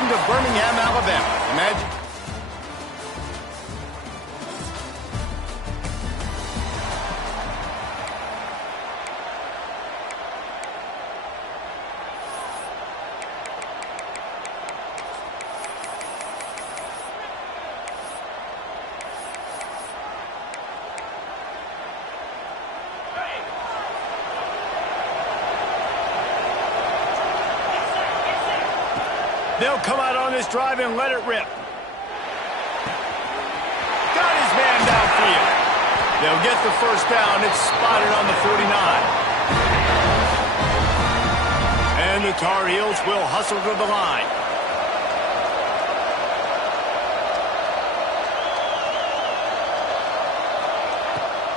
Welcome to Birmingham, Alabama. Imagine. They'll come out on this drive and let it rip. Got his man downfield. They'll get the first down. It's spotted on the 49. And the Tar Heels will hustle to the line.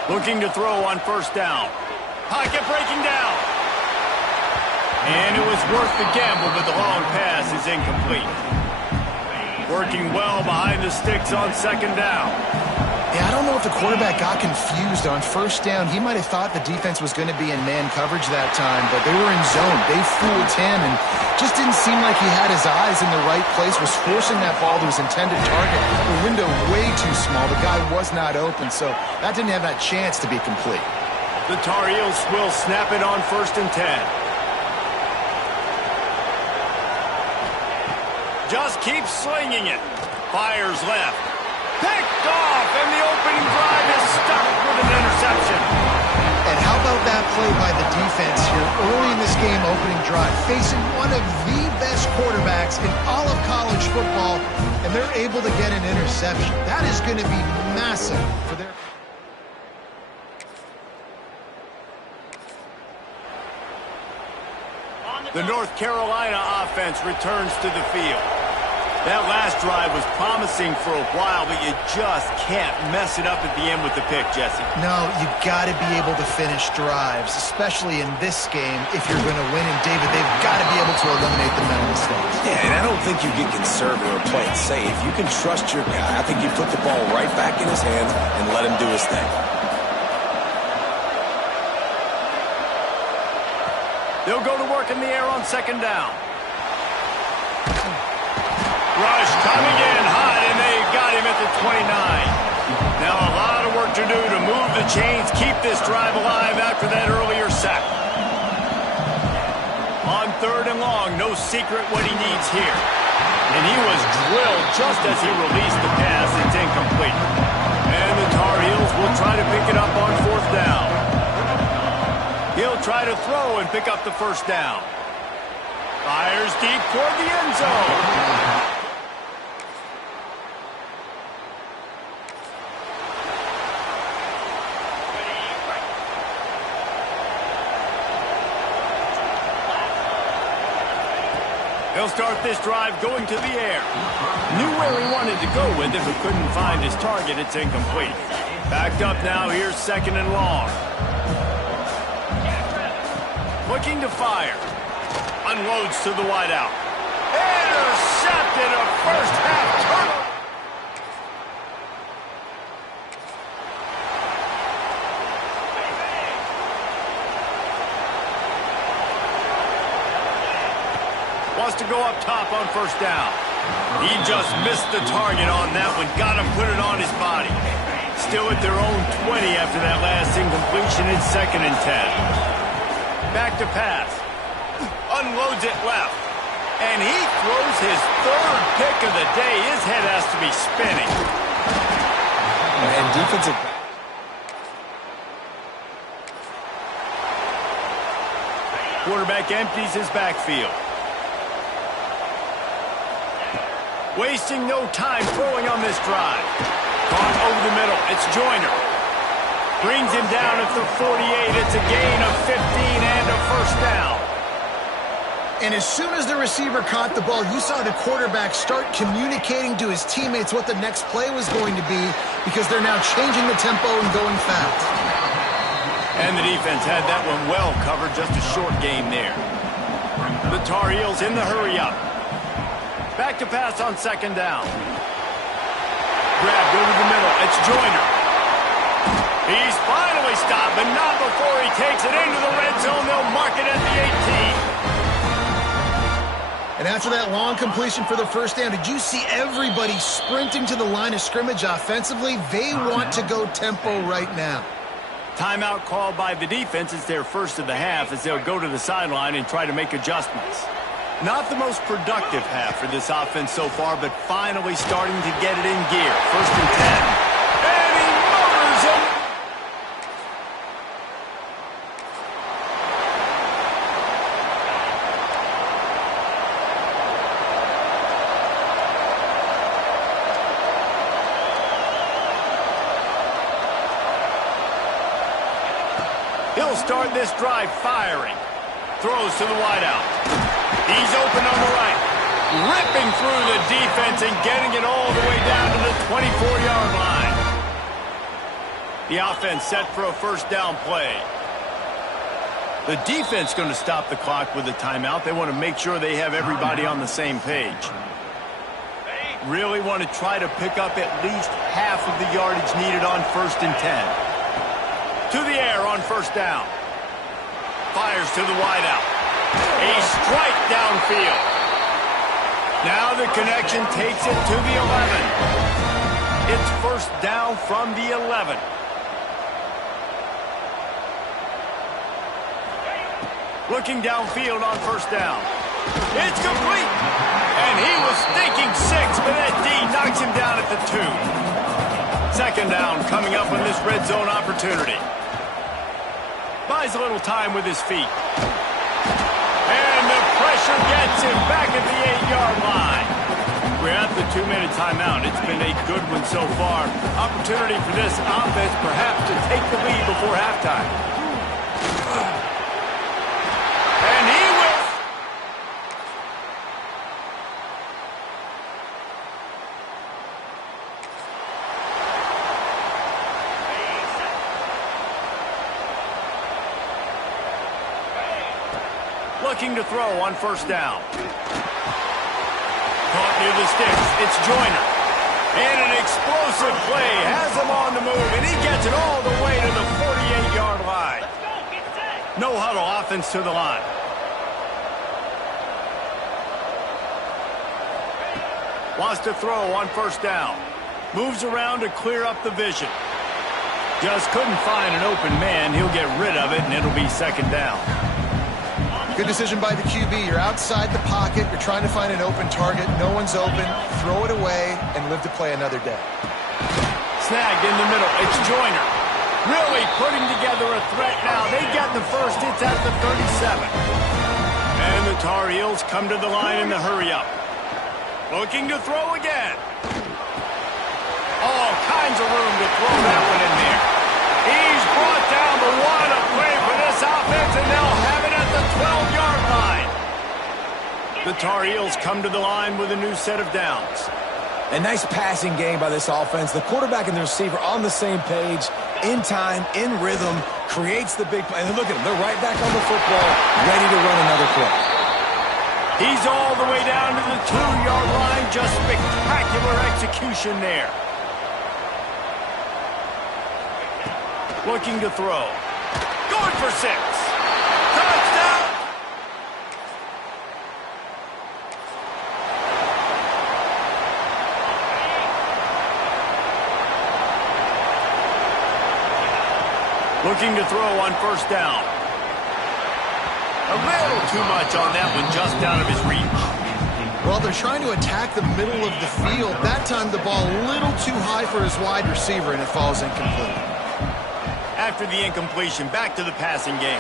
Looking to throw on first down. Pocket breaking down. And it was worth the gamble, but the long pass is incomplete. Working well behind the sticks on second down. Yeah, I don't know if the quarterback got confused on first down. He might have thought the defense was going to be in man coverage that time, but they were in zone. They fooled him and just didn't seem like he had his eyes in the right place, was forcing that ball to his intended target. The window way too small. The guy was not open, so that didn't have that chance to be complete. The Tar Heels will snap it on 1st and 10. Just keeps slinging it. Fires left. Picked off, and the opening drive is stopped with an interception. And how about that play by the defense here early in this game opening drive, facing one of the best quarterbacks in all of college football, and they're able to get an interception. That is going to be massive for their... The North Carolina offense returns to the field. That last drive was promising for a while, but you just can't mess it up at the end with the pick, Jesse. No, you got to be able to finish drives, especially in this game if you're going to win. And, David, they've got to be able to eliminate the mental mistakes. Yeah, and I don't think you get conservative or play it safe. You can trust your guy. I think you put the ball right back in his hands and let him do his thing. They'll go to work in the air on second down. Rush coming in hot, and they got him at the 29. Now a lot of work to do to move the chains, keep this drive alive after that earlier sack. On 3rd and long, no secret what he needs here. And he was drilled just as he released the pass. It's incomplete. And the Tar Heels will try to pick it up on 4th down. He'll try to throw and pick up the first down. Fires deep toward the end zone. He'll start this drive going to the air. Knew where he wanted to go with it, but couldn't find his target. It's incomplete. Backed up now. Here's 2nd and long. Looking to fire. Unloads to the wideout. Intercepted, a first half turnover. Wants to go up top on first down. He just missed the target on that one. Got to put it on his body. Still at their own 20 after that last incompletion. It's 2nd and 10. Back to pass. Unloads it left. And he throws his 3rd pick of the day. His head has to be spinning. And defensive... Quarterback empties his backfield. Wasting no time throwing on this drive. Caught over the middle. It's Joyner. Brings him down at the 48. It's a gain of 15 and a first down. And as soon as the receiver caught the ball, you saw the quarterback start communicating to his teammates what the next play was going to be because they're now changing the tempo and going fast. And the defense had that one well covered. Just a short game there. The Tar Heels in the hurry-up. Back to pass on second down. Grabbed over the middle. It's Joyner. He's finally stopped, but not before he takes it into the red zone. They'll mark it at the 18. And After that long completion for the first down, did you see everybody sprinting to the line of scrimmage offensively? They want to go tempo right now. Timeout called by the defense. It's their first of the half as they'll go to the sideline and try to make adjustments. Not the most productive half for this offense so far, but finally starting to get it in gear. First and 10. And he murders him. He'll start this drive firing. Throws to the wideout. He's open on the right. Ripping through the defense and getting it all the way down to the 24-yard line. The offense set for a first down play. The defense going to stop the clock with a timeout. They want to make sure they have everybody on the same page. Really want to try to pick up at least half of the yardage needed on first and 10. To the air on first down. Fires to the wideout. A strike downfield. Now the connection takes it to the 11. It's first down from the 11. Looking downfield on first down. It's complete. And he was thinking 6, but that D knocks him down at the 2. Second down coming up on this red zone opportunity. Buys a little time with his feet. And the pressure gets him back at the 8-yard line. We're at the 2-minute timeout. It's been a good one so far. Opportunity for this offense perhaps to take the lead before halftime. And he will. Looking to throw on first down. Caught near the sticks. It's Joyner. And an explosive play has him on the move, and he gets it all the way to the 48-yard line. No huddle offense to the line. Wants to throw on first down. Moves around to clear up the vision. Just couldn't find an open man. He'll get rid of it, and it'll be second down. Good decision by the QB. You're outside the pocket. You're trying to find an open target. No one's open. Throw it away and live to play another day. Snagged in the middle. It's Joyner. Really putting together a threat now. They get the first. It's at the 37. And the Tar Heels come to the line in the hurry-up. Looking to throw again. All kinds of room to throw that one in there. He's brought down, but what a play for this offense, and they'll have it at the 12-yard line. The Tar Heels come to the line with a new set of downs. A nice passing game by this offense. The quarterback and the receiver on the same page, in time, in rhythm, creates the big play. And look at them. They're right back on the football, ready to run another play. He's all the way down to the 2-yard line. Just spectacular execution there. Looking to throw. Going for 6. Touchdown! Looking to throw on first down. A little too much on that one, just out of his reach. Well, they're trying to attack the middle of the field. That time the ball a little too high for his wide receiver, and it falls incomplete. After the incompletion, back to the passing game.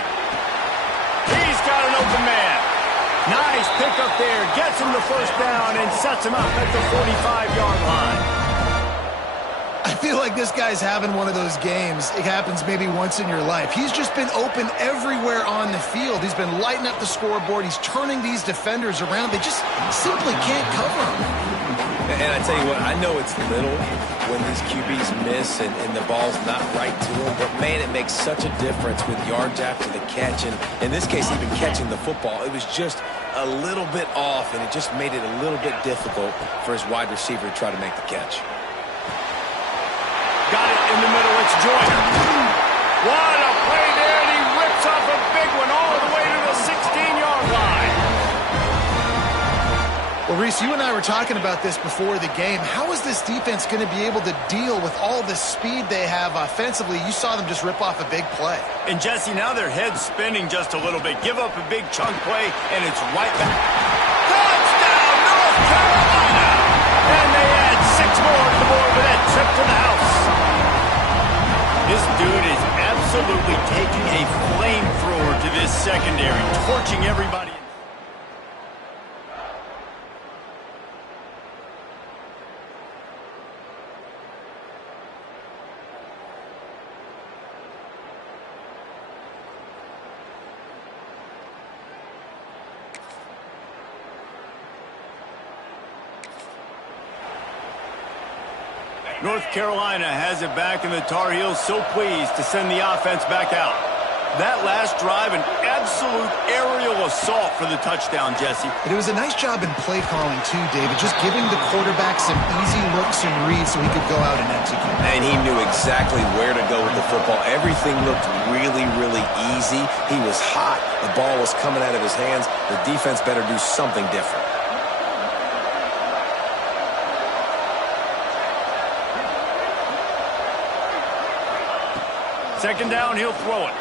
He's got an open man. Nice pickup there. Gets him the first down and sets him up at the 45-yard line. I feel like this guy's having one of those games. It happens maybe once in your life. He's just been open everywhere on the field. He's been lighting up the scoreboard. He's turning these defenders around. They just simply can't cover him. And I tell you what, I know it's little when these QBs miss and the ball's not right to them, but man, it makes such a difference with yards after the catch, and in this case, even catching the football. It was just a little bit off, and it just made it a little bit difficult for his wide receiver to try to make the catch. Got it in the middle, it's Joyner. What a play there, and he rips off a big one all the way to the 16-yard line. Well, Reese, you and I were talking about this before the game. How is this defense going to be able to deal with all the speed they have offensively? You saw them just rip off a big play. And, Jesse, now their head's spinning just a little bit. Give up a big chunk play, and it's right back. Touchdown, North Carolina! And they add 6 more to the board with that trip to the house. This dude is absolutely taking a flamethrower to this secondary, torching everybody. North Carolina has it back, and the Tar Heels so pleased to send the offense back out. That last drive, an absolute aerial assault for the touchdown, Jesse. But it was a nice job in play calling, too, David, just giving the quarterback some easy looks and reads so he could go out and execute. And he knew exactly where to go with the football. Everything looked really, really easy. He was hot. The ball was coming out of his hands. The defense better do something different. Second down, he'll throw it.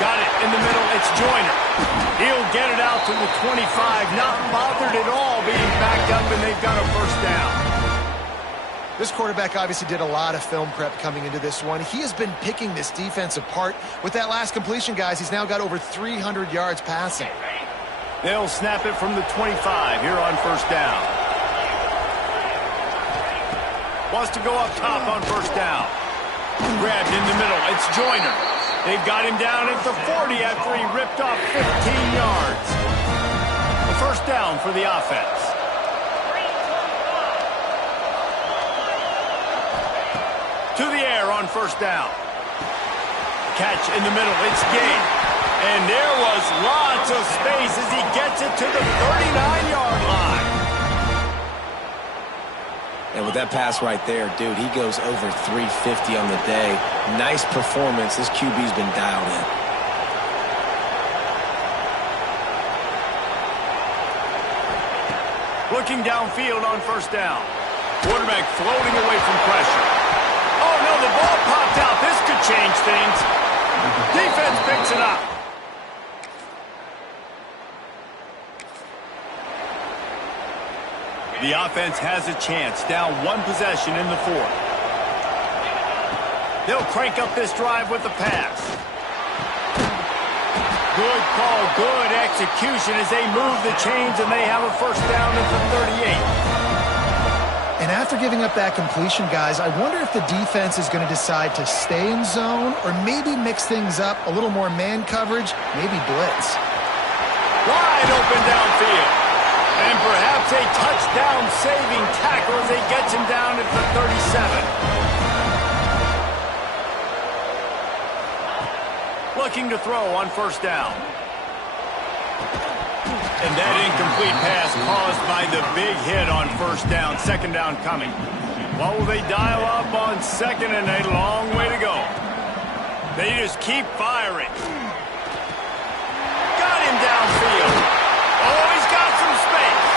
Got it in the middle, it's Joyner. He'll get it out to the 25, not bothered at all being backed up, and they've got a first down. This quarterback obviously did a lot of film prep coming into this one. He has been picking this defense apart. With that last completion, guys, he's now got over 300 yards passing. They'll snap it from the 25 here on first down. Wants to go up top on first down. Grabbed in the middle. It's Joyner. They've got him down at the 40 after he ripped off 15 yards. A first down for the offense. To the air on first down. Catch in the middle. It's Gay. And there was lots of space as he gets it to the 39-yard line. And with that pass right there, dude, he goes over 350 on the day. Nice performance. This QB's been dialed in. Looking downfield on first down. Quarterback floating away from pressure. Oh, no, the ball popped out. This could change things. Defense picks it up. The offense has a chance, down 1 possession in the 4th. They'll crank up this drive with the pass. Good call, good execution as they move the chains, and they have a first down at the 38. And after giving up that completion, guys, I wonder if the defense is going to decide to stay in zone or maybe mix things up, a little more man coverage, maybe blitz. Wide open downfield. And perhaps a touchdown-saving tackle as he gets him down at the 37. Looking to throw on first down. And that incomplete pass caused by the big hit on first down. Second down coming. What will they dial up on second, and a long way to go. They just keep firing. Got him downfield. Oh, he's got some space.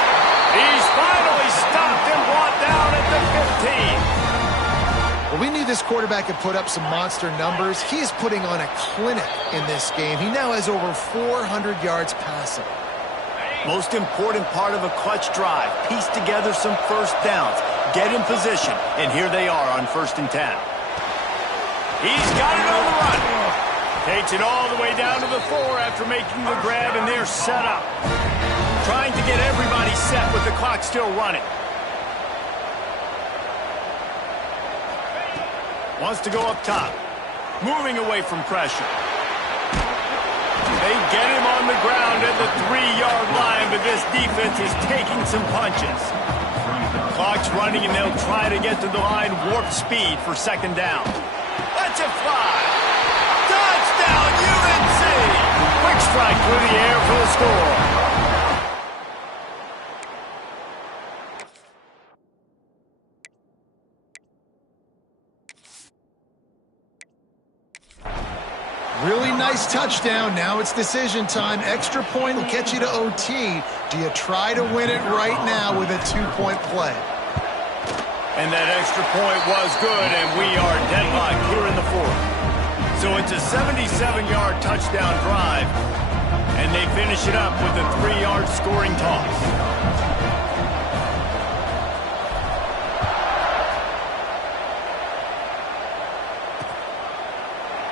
He's finally stopped and brought down at the 15. Well, we knew this quarterback could put up some monster numbers. He is putting on a clinic in this game. He now has over 400 yards passing. Most important part of a clutch drive. Piece together some first downs. Get in position. And here they are on 1st and 10. He's got it on the run. Takes it all the way down to the 4 after making the grab, and they're set up. Trying to get everybody set with the clock still running. Wants to go up top. Moving away from pressure. They get him on the ground at the 3-yard line, but this defense is taking some punches. Clock's running, and they'll try to get to the line warp speed for second down. Let's it fly. Touchdown, UNC! Quick strike through the air for the score. Really nice Nice touchdown. Now it's decision time. Extra point will get you to OT. Do you try to win it right now with a 2-point play? And that extra point was good, and we are deadlocked here in the fourth. So it's a 77-yard touchdown drive, and they finish it up with a 3-yard scoring toss.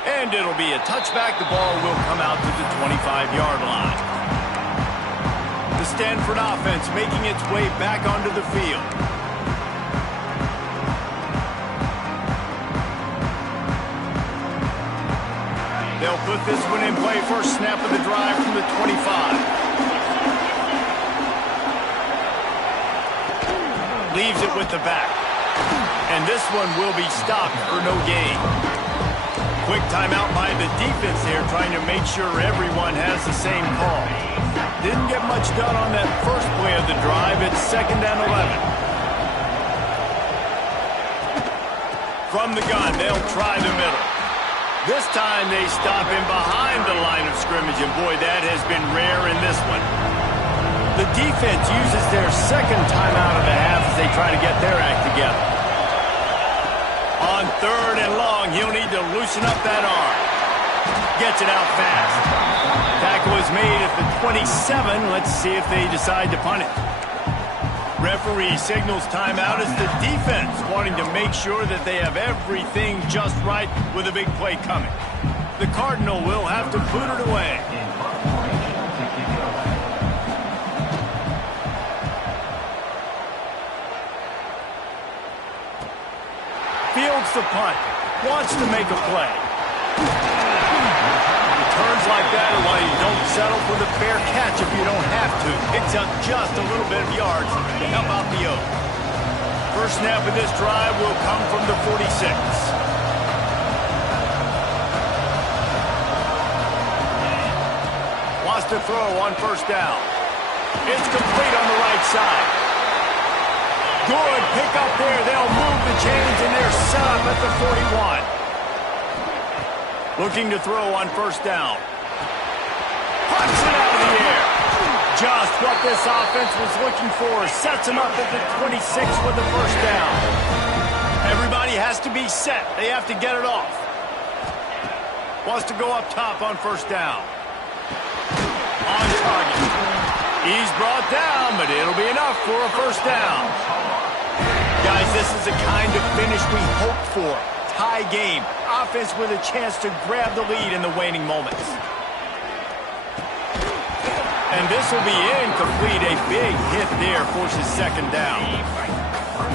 And it'll be a touchback. The ball will come out to the 25-yard line. The Stanford offense making its way back onto the field. They'll put this one in play. First snap of the drive from the 25. Leaves it with the back. And this one will be stopped for no gain. Quick timeout by the defense here, trying to make sure everyone has the same call. Didn't get much done on that first play of the drive. It's 2nd and 11. From the gun, they'll try the middle. This time they stop him behind the line of scrimmage, and boy, that has been rare in this one. The defense uses their second timeout of the half as they try to get their act together. On 3rd and long, he'll need to loosen up that arm. Gets it out fast. Tackle is made at the 27. Let's see if they decide to punt it. Referee signals timeout as the defense wanting to make sure that they have everything just right with a big play coming. The Cardinal will have to put it away. Fields the punt. Wants to make a play. Turns like that are why you don't settle for the fair catch if you don't have to. Picks up just a little bit of yards to help out the Oak. First snap of this drive will come from the 46. Wants to throw on first down. It's complete on the right side. Good pick up there. They'll move the chains, and they're set up at the 41. Looking to throw on first down. Punts it out of the air. Just what this offense was looking for. Sets him up at the 26 with the first down. Everybody has to be set. They have to get it off. Wants to go up top on first down. On target. He's brought down, but it'll be enough for a first down. Guys, this is the kind of finish we hoped for. Tie game. Offense with a chance to grab the lead in the waning moments. And this will be incomplete. A big hit there forces second down.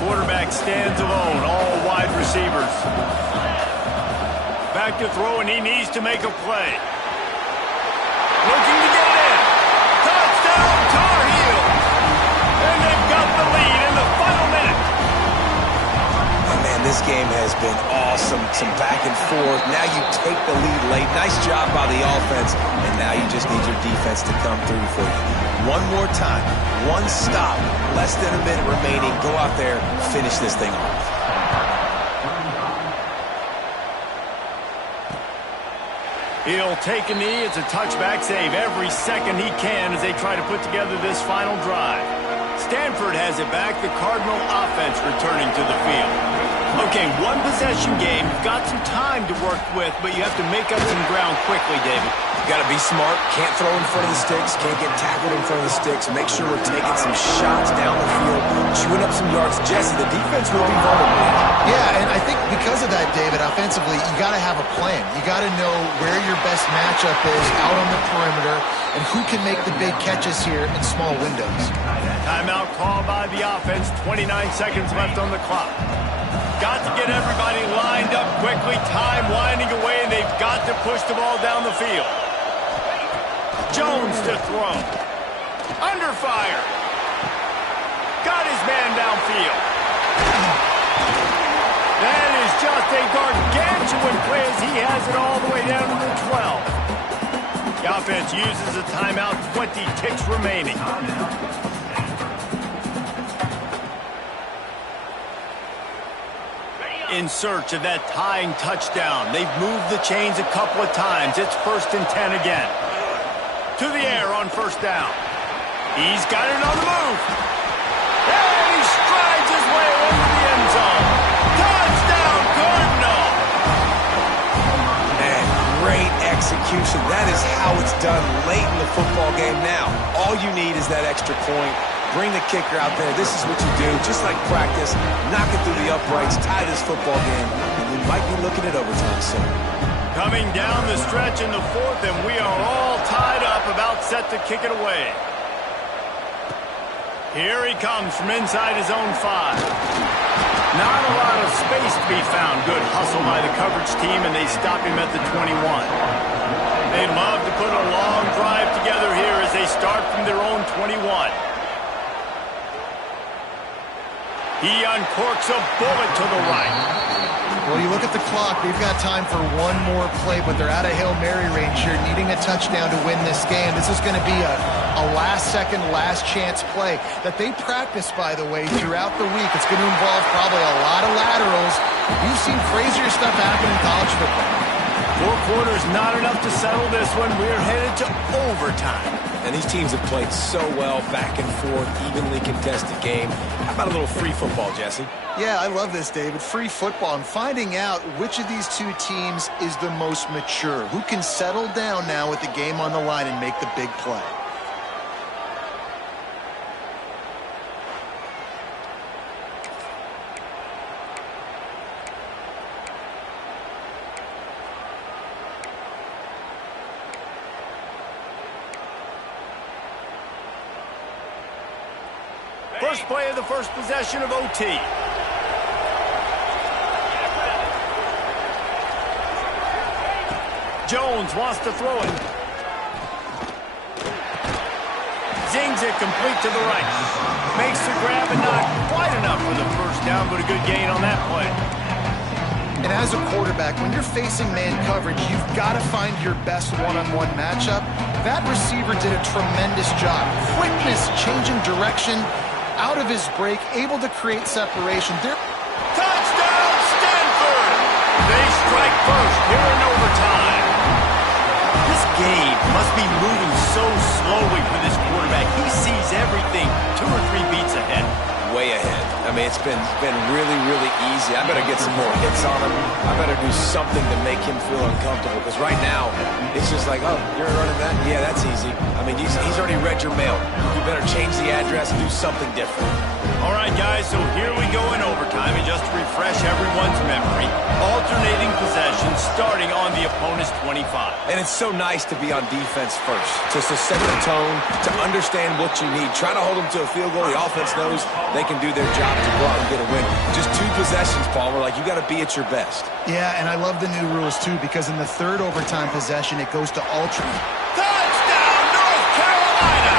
Quarterback stands alone. All wide receivers. Back to throw, and he needs to make a play. Looking to get in. Touchdown, Tar Heels. And they've got the lead in the final minute. Man, this game has been awesome. Some back and forth. Now you take the lead late. Nice job by the offense. And now you just need your defense to come through for you. One more time. One stop. Less than a minute remaining. Go out there. Finish this thing off. He'll take a knee. It's a touchback save every second he can as they try to put together this final drive. Stanford has it back. The Cardinal offense returning to the field. Okay, one possession game. You've got some time to work with, but you have to make up some ground quickly, David. You got to be smart. Can't throw in front of the sticks. Can't get tackled in front of the sticks. Make sure we're taking some shots down the field, chewing up some yards. Jesse, the defense will be vulnerable. Yeah, and I think because of that, David, offensively, you got to have a plan. You got to know where your best matchup is out on the perimeter and who can make the big catches here in small windows. Timeout call by the offense. 29 seconds left on the clock. Got to get everybody lined up quickly. Time winding away, and they've got to push the ball down the field. Jones to throw. Under fire. Got his man downfield. That is just a gargantuan play as he has it all the way down to the 12. The offense uses a timeout. 20 ticks remaining. in search of that tying touchdown. They've moved the chains a couple of times. It's 1st and 10 again. To the air on 1st down. He's got it on the move. And he strides his way over the end zone. Touchdown, Cardinal! And great execution. That is how it's done late in the football game now. All you need is that extra point. Bring the kicker out there. This is what you do. Just like practice, knock it through the uprights, tie this football game, and we might be looking at overtime soon. Coming down the stretch in the 4th, and we are all tied up, about set to kick it away. Here he comes from inside his own 5. Not a lot of space to be found. Good hustle by the coverage team, and they stop him at the 21. They'd love to put a long drive together here as they start from their own 21. He uncorks a bullet to the right. Well, you look at the clock. They've got time for one more play, but they're out of Hail Mary range here, needing a touchdown to win this game. This is going to be a last-second, last-chance play that they practice, by the way, throughout the week. It's going to involve probably a lot of laterals. You've seen crazier stuff happen in college football. 4 quarters, not enough to settle this one. We're headed to overtime. And these teams have played so well, back and forth, evenly contested game. How about a little free football, Jesse? Yeah, I love this, David. Free football and finding out which of these two teams is the most mature, who can settle down now with the game on the line and make the big play. First play of the first possession of OT. Jones wants to throw it. Zings it complete to the right. Makes the grab and not quite enough for the first down, but a good gain on that play. And as a quarterback, when you're facing man coverage, you've got to find your best one-on-one matchup. That receiver did a tremendous job. Quickness, changing direction, out of his break, able to create separation. Touchdown, Stanford! They strike first here in overtime. This game must be moving so slowly for this quarterback. He sees everything 2 or 3 beats ahead. Way ahead. I mean, it's been really, really easy. I better get some more hits on him. I better do something to make him feel uncomfortable, because right now, it's just like, oh, you're running that? Yeah, that's easy. I mean, he's already read your mail. You better change the address and do something different. All right, guys, so here we go in overtime, and just to refresh everyone's memory, alternating possessions starting on the opponent's 25. And it's so nice to be on defense first, just to set the tone, to understand what you need. Try to hold them to a field goal. The offense knows they can do their job to go out and get a win. Just 2 possessions, Paul. We're like, you got to be at your best. Yeah, and I love the new rules, too, because in the 3rd overtime possession, it goes to alternate. Touchdown, North Carolina!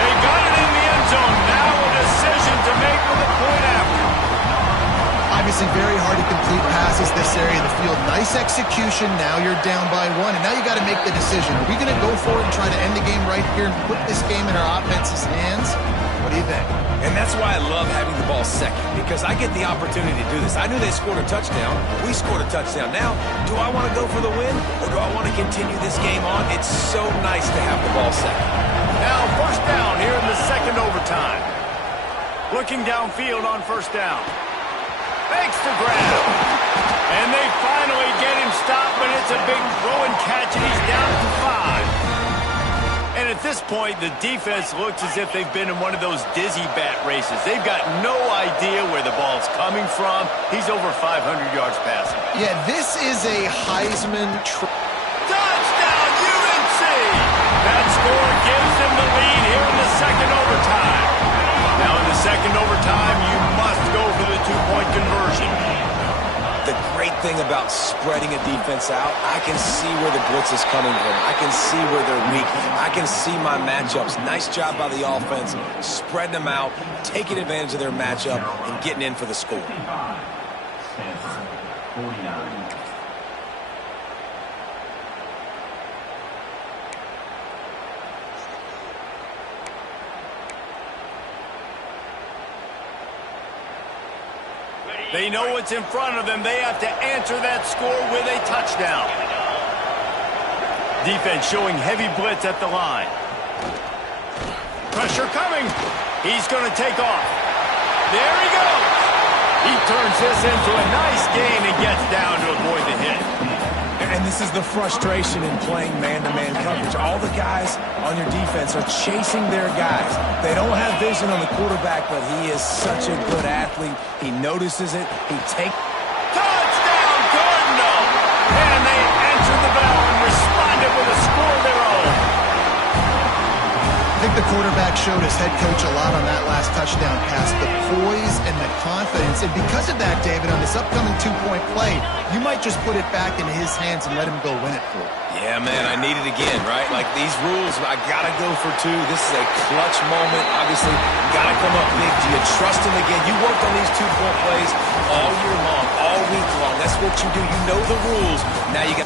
They got it in the end zone. Now a decision to make with a point after. Obviously, very hard to complete passes this area of the field. Nice execution. Now you're down by 1, and now you got to make the decision. Are we going to go for it and try to end the game right here and put this game in our offense's hands? What do you think? And that's why I love having the ball second, because I get the opportunity to do this. I knew they scored a touchdown. We scored a touchdown. Now, do I want to go for the win, or do I want to continue this game on? It's so nice to have the ball second. Now, first down here in the 2nd overtime. Looking downfield on first down. Makes the grab. And they finally get him stopped, but it's a big throw and catch, and he's down to 5. And at this point, the defense looks as if they've been in one of those dizzy bat races. They've got no idea where the ball's coming from. He's over 500 yards passing. Yeah, this is a Heisman touchdown, UNC! That score gives them the lead here in the 2nd overtime. Now in the 2nd overtime, you must go for the 2-point conversion. The great thing about spreading a defense out, I can see where the blitz is coming from. I can see where they're weak. I can see my matchups. Nice job by the offense, spreading them out, taking advantage of their matchup, and getting in for the score. They know what's in front of them. They have to answer that score with a touchdown. Defense showing heavy blitz at the line. Pressure coming. He's going to take off. There he goes. He turns this into a nice gain and gets down to avoid the hit. And this is the frustration in playing man-to-man coverage. All the guys on your defense are chasing their guys. They don't have vision on the quarterback, but he is such a good athlete. He notices it. He takes... Touchdown, Cardinal! And they answered the bell and responded with a score of their own. I think the quarterback showed his head coach a lot on that last touchdown pass, the poise and the confidence. And because of that, David, on this upcoming two-point play, you might just put it back into his hands and let him go win it for you. Yeah, man, I need it again, right? Like these rules, I got to go for two. This is a clutch moment. Obviously, got to come up big. Do you trust him again? You worked on these two-point plays all year long, all week long. That's what you do. You know the rules. Now you got...